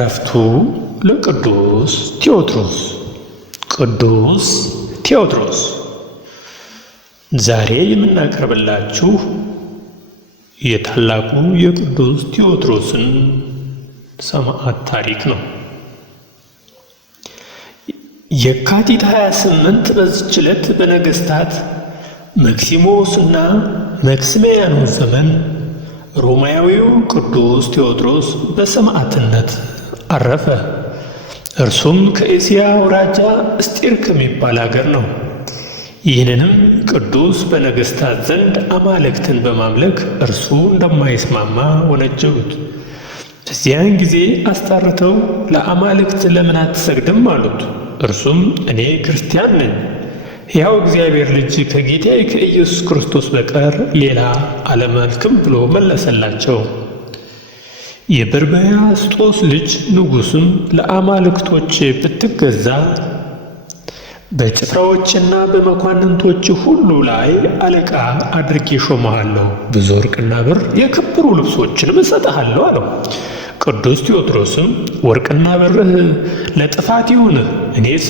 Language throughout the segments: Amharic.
ዕረፍቱ ለቅዱስ ቴዎድሮስ። ቅዱስ ቴዎድሮስ ዛሬ የምናቀርብላችሁ የታላቁ የቅዱስ ቴዎድሮስን ሰማዕት ታሪክ ነው። የካቲት 28 በዚች ዕለት በነገሥታት መክሲሞስ እና መክስሚያኖስ ዘመን ሮማዊው ቅዱስ ቴዎድሮስ በሰማዕትነት አረፈ። እርሱም ከእስያ አውራጃ እስጢር ከሚባል አገር ነው። ይህንንም ቅዱስ በነገሥታት ዘንድ አማልክትን በማምለክ እርሱ እንደማይስማማ ወነጀሉት። በዚያን ጊዜ አስታርተው ለአማልክት ለምን አትሰግድም አሉት። እርሱም እኔ ክርስቲያን ነኝ፣ ሕያው እግዚአብሔር ልጅ ከጌታዬ ከኢየሱስ ክርስቶስ በቀር ሌላ አላመልክም ብሎ መለሰላቸው። የበርባያስጦስ ልጅ ንጉሥም ለአማልክቶች ብትገዛ በጭፍራዎችና በመኳንንቶች ሁሉ ላይ አለቃ አድርጌ ሾመሃለሁ፣ ብዙ ወርቅና ብር የከበሩ ልብሶችንም እሰጥሃለሁ አለው። ቅዱስ ቴዎድሮስም ወርቅና ብርህ ለጥፋት ይሁን፣ እኔስ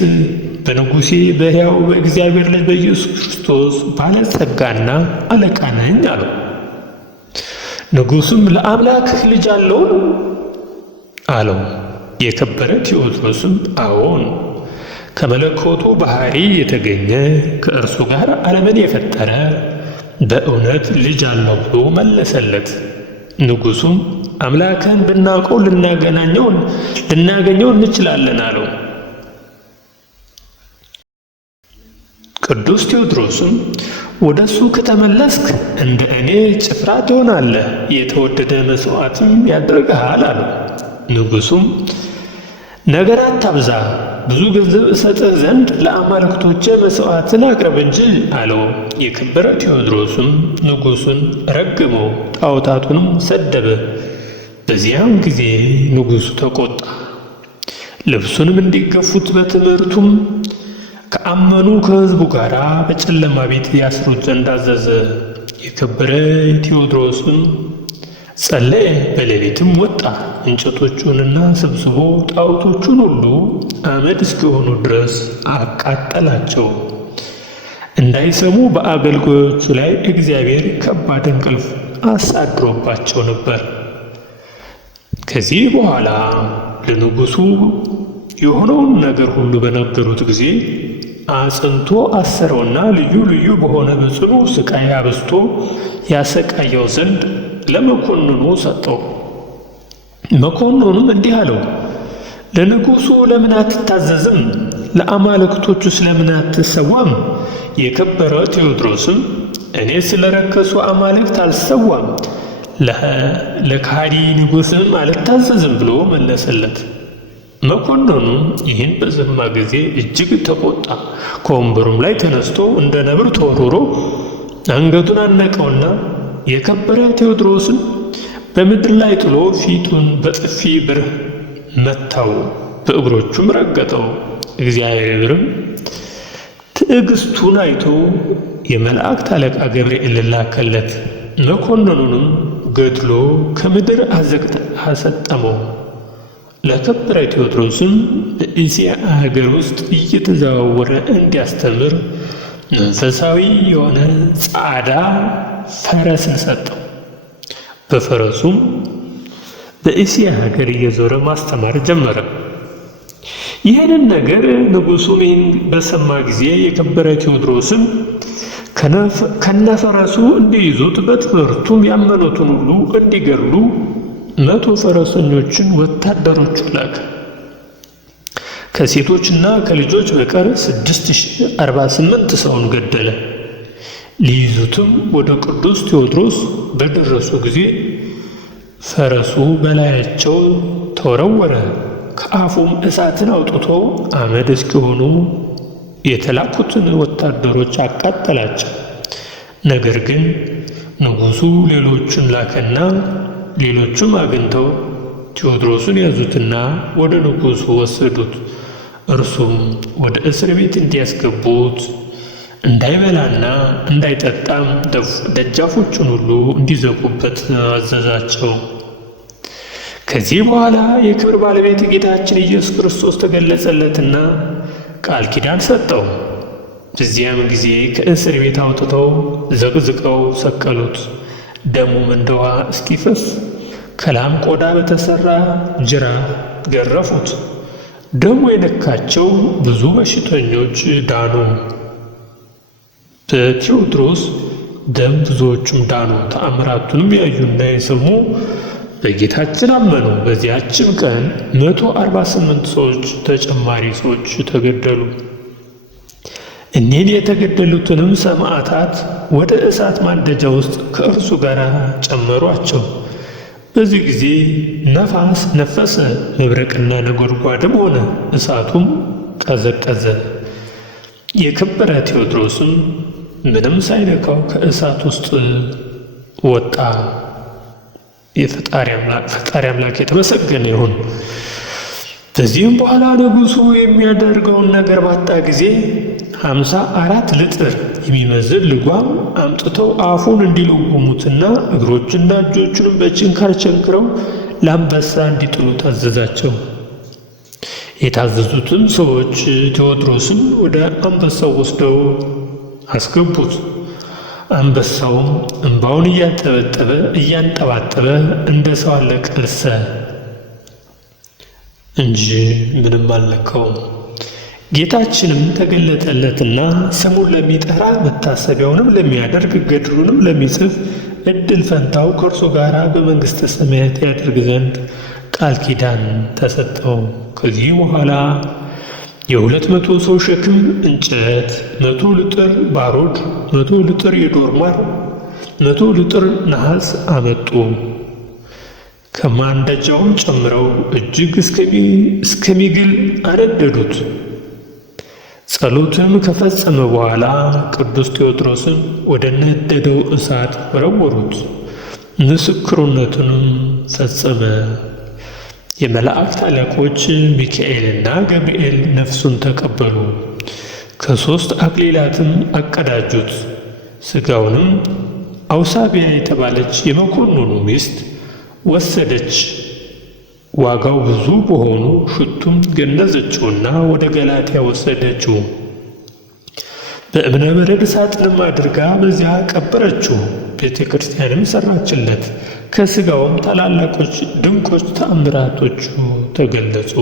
በንጉሴ በሕያው በእግዚአብሔር ልጅ በኢየሱስ ክርስቶስ ባለጸጋና አለቃ ነኝ አለው። ንጉሡም ለአምላክህ ልጅ አለውን አለው። የከበረ ቴዎድሮስም አዎን፣ ከመለኮቱ ባሕሪ የተገኘ ከእርሱ ጋር ዓለምን የፈጠረ በእውነት ልጅ አለው ብሎ መለሰለት። ንጉሡም አምላክህን ብናውቀው ልናገኘው እንችላለን አለው። ቅዱስ ቴዎድሮስም ወደ እሱ ከተመለስክ እንደ እኔ ጭፍራ ትሆናለህ፣ የተወደደ መሥዋዕትም ያደርግሃል አለው። ንጉሡም ነገር አታብዛ፣ ብዙ ገንዘብ እሰጥህ ዘንድ ለአማልክቶቼ መሥዋዕትን አቅርብ እንጂ አለው። የከበረ ቴዎድሮስም ንጉሡን ረገመው፣ ጣዖታቱንም ሰደበ። በዚያም ጊዜ ንጉሡ ተቆጣ። ልብሱንም እንዲገፉት በትምህርቱም ከአመኑ ከሕዝቡ ጋር በጨለማ ቤት ያስሩት ዘንድ አዘዘ። የከበረ ቴዎድሮስም ጸለየ። በሌሊትም ወጣ፣ እንጨቶቹንና ሰብስቦ ጣዖቶቹን ሁሉ አመድ እስኪሆኑ ድረስ አቃጠላቸው። እንዳይሰሙ በአገልጋዮቹ ላይ እግዚአብሔር ከባድ እንቅልፍ አሳድሮባቸው ነበር። ከዚህ በኋላ ለንጉሡ የሆነውን ነገር ሁሉ በነገሩት ጊዜ አጽንቶ አሰረውና ልዩ ልዩ በሆነ በጽኑ ስቃይ አብዝቶ ያሰቃየው ዘንድ ለመኮንኑ ሰጠው። መኮንኑም እንዲህ አለው፣ ለንጉሡ ለምን አትታዘዝም? ለአማልክቶቹስ ለምን አትሰዋም? የከበረ ቴዎድሮስም እኔ ስለ ረከሱ አማልክት አልሰዋም፣ ለካዲ ንጉሥም አልታዘዝም ብሎ መለሰለት። መኮንኑም ይህን በሰማ ጊዜ እጅግ ተቆጣ። ከወንበሩም ላይ ተነስቶ እንደ ነብር ተወርውሮ አንገቱን አነቀውና የከበረ ቴዎድሮስን በምድር ላይ ጥሎ ፊቱን በጥፊ ብር መታው፣ በእግሮቹም ረገጠው። እግዚአብሔርም ትዕግስቱን አይቶ የመላእክት አለቃ ገብርኤልን ላከለት። መኮንኑንም ገድሎ ከምድር አዘቅት አሰጠመው። ለከበረ ቴዎድሮስም በእስያ ሀገር ውስጥ እየተዘዋወረ እንዲያስተምር መንፈሳዊ የሆነ ጻዕዳ ፈረስን ሰጠው። በፈረሱም በእስያ ሀገር እየዞረ ማስተማር ጀመረ። ይህንን ነገር ንጉሡ በሰማ ጊዜ የከበረ ቴዎድሮስም ከነፈረሱ እንዲይዙት በትምህርቱም ያመኑትን ሁሉ እንዲገድሉ 100 ፈረሰኞችን ወታደሮች ላከ። ከሴቶችና ከልጆች በቀር 6048 ሰውን ገደለ። ሊይዙትም ወደ ቅዱስ ቴዎድሮስ በደረሱ ጊዜ ፈረሱ በላያቸው ተወረወረ። ከአፉም እሳትን አውጥቶ አመድ እስኪሆኑ የተላኩትን ወታደሮች አቃጠላቸው። ነገር ግን ንጉሡ ሌሎቹን ላከና ሌሎቹም አግኝተው ቴዎድሮስን ያዙትና ወደ ንጉሡ ወሰዱት። እርሱም ወደ እስር ቤት እንዲያስገቡት እንዳይበላና እንዳይጠጣም ደጃፎቹን ሁሉ እንዲዘጉበት አዘዛቸው። ከዚህ በኋላ የክብር ባለቤት ጌታችን ኢየሱስ ክርስቶስ ተገለጸለትና ቃል ኪዳን ሰጠው። በዚያም ጊዜ ከእስር ቤት አውጥተው ዘቅዝቀው ሰቀሉት። ደሙም እንደ ውሃ እስኪፈስ ከላም ቆዳ በተሠራ ጅራፍ ገረፉት። ደሙ የነካቸው ብዙ በሽተኞች ዳኑ። በቴዎድሮስ ደም ብዙዎቹም ዳኑ። ተአምራቱንም ያዩና የሰሙ በጌታችን አመኑ። በዚያችም ቀን 148 ሰዎች ተጨማሪ ሰዎች ተገደሉ። እኒህን የተገደሉትንም ሰማዕታት ወደ እሳት ማንደጃ ውስጥ ከእርሱ ጋር ጨመሯቸው። በዚህ ጊዜ ነፋስ ነፈሰ፣ መብረቅና ነጎድጓድም ሆነ፣ እሳቱም ቀዘቀዘ። የከበረ ቴዎድሮስም ምንም ሳይነካው ከእሳት ውስጥ ወጣ። ፈጣሪ አምላክ የተመሰገነ ይሁን። ከዚህም በኋላ ንጉሡ የሚያደርገውን ነገር ባጣ ጊዜ 54 ልጥር የሚመዝን ልጓም አምጥተው አፉን እንዲለጉሙትና እግሮችና እጆቹንም በችንካር ቸንክረው ለአንበሳ እንዲጥሉ ታዘዛቸው። የታዘዙትም ሰዎች ቴዎድሮስን ወደ አንበሳው ወስደው አስገቡት። አንበሳውም እንባውን እያንጠባጠበ እንደ ሰው አለቀሰ እንጂ ምንም አልነካውም። ጌታችንም ተገለጠለትና ስሙን ለሚጠራ መታሰቢያውንም ለሚያደርግ ገድሉንም ለሚጽፍ ዕድል ፈንታው ከእርሱ ጋር በመንግሥተ ሰማያት ያደርግ ዘንድ ቃል ኪዳን ተሰጠው። ከዚህ በኋላ 200 ሰው ሸክም እንጨት፣ 100 ልጥር ባሮድ፣ 100 ልጥር የዶር ማር፣ 100 ልጥር ነሐስ አመጡ። ከማንደጃውም ጨምረው እጅግ እስከሚግል አነደዱት። ጸሎትም ከፈጸመ በኋላ ቅዱስ ቴዎድሮስን ወደ ነደደው እሳት ወረወሩት። ምስክርነቱንም ፈጸመ። የመላእክት አለቆች ሚካኤልና ገብርኤል ነፍሱን ተቀበሉ። ከ3 አክሊላትም አቀዳጁት። ሥጋውንም አውሳቢያ የተባለች የመኮንኑ ሚስት ወሰደች። ዋጋው ብዙ በሆኑ ሽቱም ገነዘችውና ወደ ገላትያ ወሰደችው። በእብነ በረድ ሳጥንም አድርጋ በዚያ ቀበረችው። ቤተ ክርስቲያንም ሠራችለት። ከሥጋውም ታላላቆች ድንቆች ተአምራቶቹ ተገለጹ።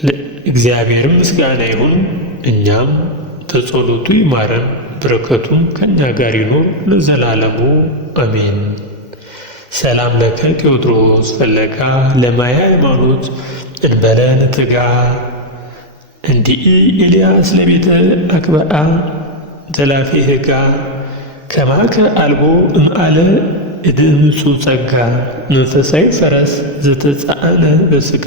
ለእግዚአብሔርም ምስጋና ይሁን። እኛም በጸሎቱ ይማረን፣ በረከቱም ከእኛ ጋር ይኖር ለዘላለሙ አሜን። ሰላም ለከ ቴዎድሮስ ፈለጋ ለማየ ሃይማኖት እንበለ ንትጋ እንዲኢ ኤልያስ ለቤተ አክበአ ዘላፊ ሕጋ ከማከ አልቦ እምአለ እድምፁ ጸጋ መንፈሳዊ ፈረስ ዘተጻአነ በሥጋ